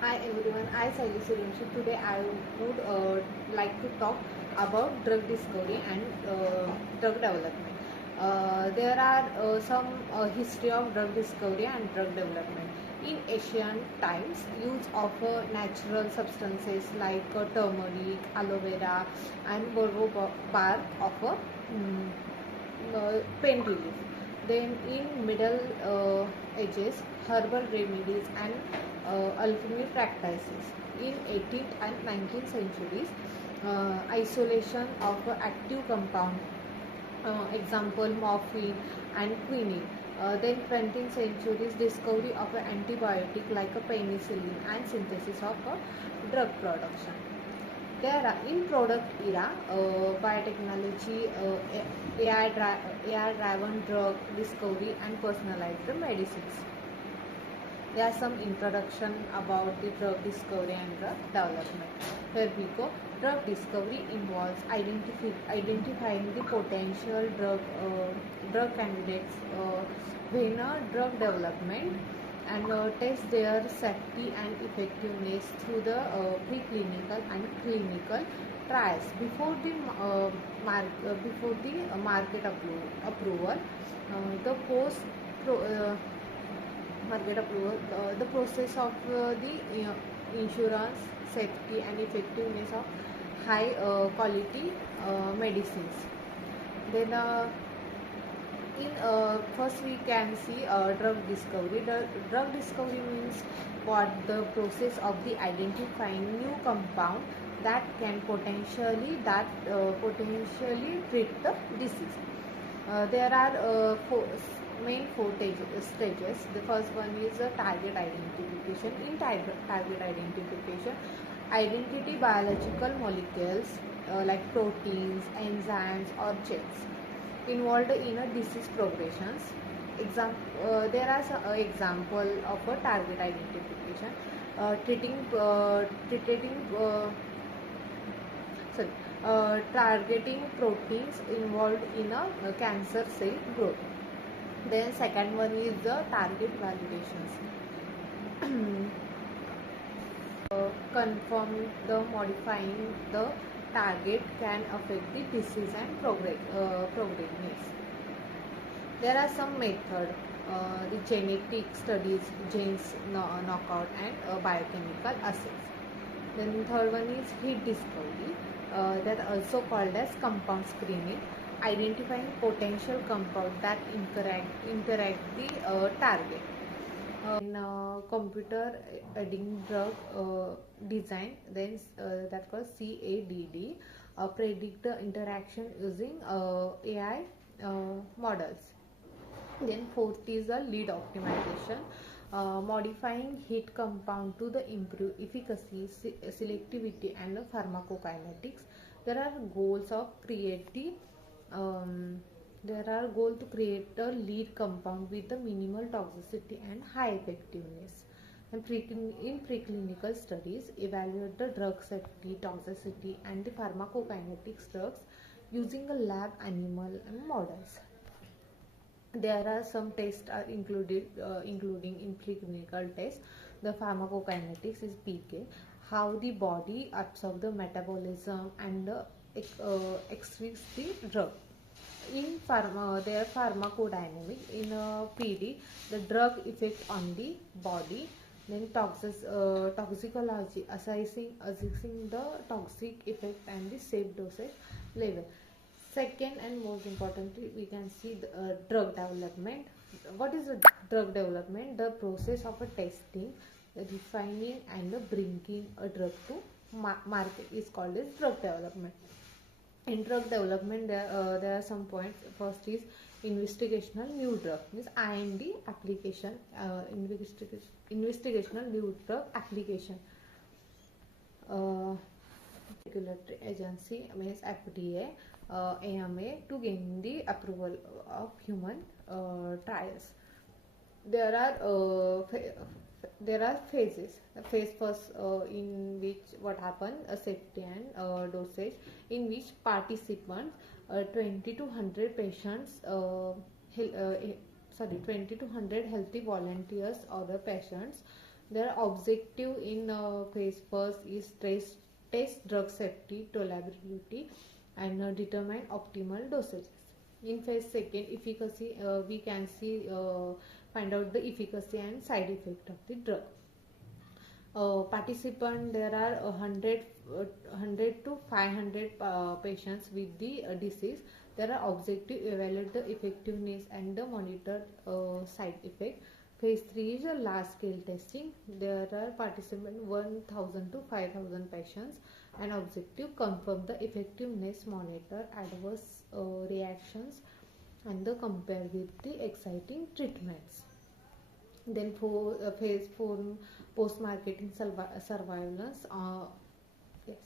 Hi everyone, I Saili Suryanshi. Today I would like to talk about drug discovery and drug development. There are some history of drug discovery and drug development. In ancient times, use of natural substances like turmeric, aloe vera, and bobo bark of pain relief. Then in Middle Ages, herbal remedies and alchemy practices. In 18th and 19th centuries, isolation of active compound, example morphine and quinine. Then 20th centuries discovery of an antibiotic like a penicillin and synthesis of drug production. There are in product era, biotechnology, AI driven drug discovery and personalized medicines. There are some introduction about the drug discovery and drug development. Here we go. Drug discovery involves identifying the potential drug candidates when a drug development and test their safety and effectiveness through the preclinical and clinical trials before the market approval. The post pro, market approval, the process of the insurance, safety and effectiveness of high quality medicines. Then in first we can see drug discovery. The drug discovery means what the process of the identifying new compound that can potentially treat the disease. There are main four stages. The first one is target identification. In target identification, identity biological molecules like proteins, enzymes, or genes involved in a disease progressions. There are some example of a target identification. Treating sorry, targeting proteins involved in a cancer cell growth. Then second one is the target validations. Confirm the modifying the target can affect the disease and progress. There are some method, the genetic studies, genes knockout and biochemical assays. Then third one is hit discovery, that also called as compound screening, identifying potential compound that interact the target. In computer aiding drug design, then that was CADD, predict the interaction using AI models. Then fourth is the lead optimization, modifying hit compound to the improve efficacy, selectivity and pharmacokinetics. There are goals of creative there are goal to create a lead compound with the minimal toxicity and high effectiveness. And in preclinical studies, evaluate the drug safety, toxicity, and the pharmacokinetics drugs using a lab animal models. There are some tests are including in preclinical tests. The pharmacokinetics is PK, how the body absorbs the metabolism and excretes the drug. In their pharmacodynamic. In PD, the drug effect on the body. Then toxicology, assessing the toxic effect and the safe dosage level. Second and most importantly, we can see the drug development. What is the drug development? The process of a testing, refining and bringing a drug to market is called as drug development. In drug development, there are some points. First is investigational new drug, means IND application, investigational new drug application. Regulatory agency means FDA, AMA to gain the approval of human trials. There are phases. Phase first, in which what happened, safety and dosage, in which participants, 20 to 100 patients, 20 to 100 healthy volunteers or the patients Their objective in phase first is test drug safety, tolerability, and determine optimal dosages. In phase second, efficacy, we can see find out the efficacy and side effect of the drug. Participant, there are 100 to 500 patients with the disease. There are objective evaluate the effectiveness and the monitor side effect. Phase 3 is a large scale testing. There are participant 1000 to 5000 patients, and objective confirm the effectiveness, monitor adverse reactions, and the compare with the exciting treatments. Then for phase 4, post marketing surveillance. Yes.